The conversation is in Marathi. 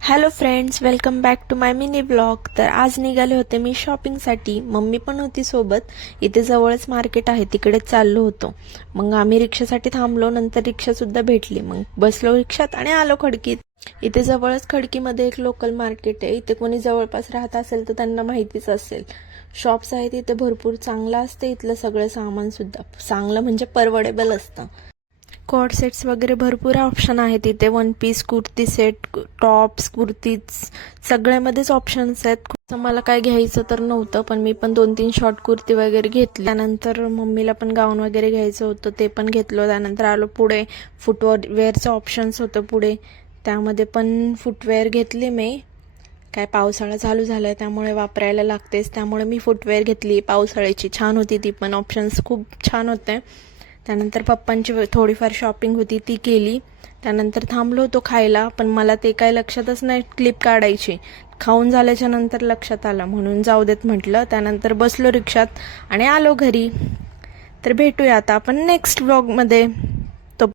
Hello friends, welcome back to my mini blog. तर आज निघाले होते मी शॉपिंगसाठी. मम्मी पण होती सोबत. इथे जवळच मार्केट आहे, तिकडे चाललो होतो. मग आम्ही रिक्षासाठी थांबलो, नंतर रिक्षासुद्धा भेटली. मग बसलो रिक्षात आणि आलो खडकीत. इथे जवळच खडकीमध्ये एक लोकल मार्केट आहे. इथे कोणी जवळपास राहत असेल तर त्यांना माहितीच असेल. शॉप्स आहेत इथे भरपूर. चांगलं असतं इथलं सगळं सामान सुद्धा. चांगलं म्हणजे परवडेबल असतं. कॉर्ड सेट्स वगैरे भरपूर ऑप्शन आहेत इथे. One piece, kurti set, tops, kurtis सगळ्यामध्येच ऑप्शन्स आहेत. असं मला काय घ्यायचं तर नव्हतं, पण मी पण 2-3 शॉर्ट कुर्ती वगैरे घेतली. त्यानंतर मम्मीला पण गाऊन वगैरे घ्यायचं होतं, ते पण घेतलं. त्यानंतर आलो पुढे. फुटवेअरचं ऑप्शन्स होतं पुढे, त्यामध्ये पण फुटवेअर घेतली मी. काय पावसाळा चालू झालाय त्यामुळे वापरायला लागतेच, त्यामुळे मी फुटवेअर घेतली पावसाळ्याची. छान होती ती पण, ऑप्शन्स खूप छान होते. त्यानंतर पप्पांची थोडीफार शॉपिंग होती ती केली. त्यानंतर थांबलो होतो खायला, पण मला ते काय लक्षातच नाही क्लिप काढायची. खाऊन झाल्याच्या नंतर लक्षात आलं, म्हणून जाऊ देत म्हटलं. त्यानंतर बसलो रिक्षात आणि आलो घरी. तर भेटूया आता आपण नेक्स्ट व्लॉगमध्ये.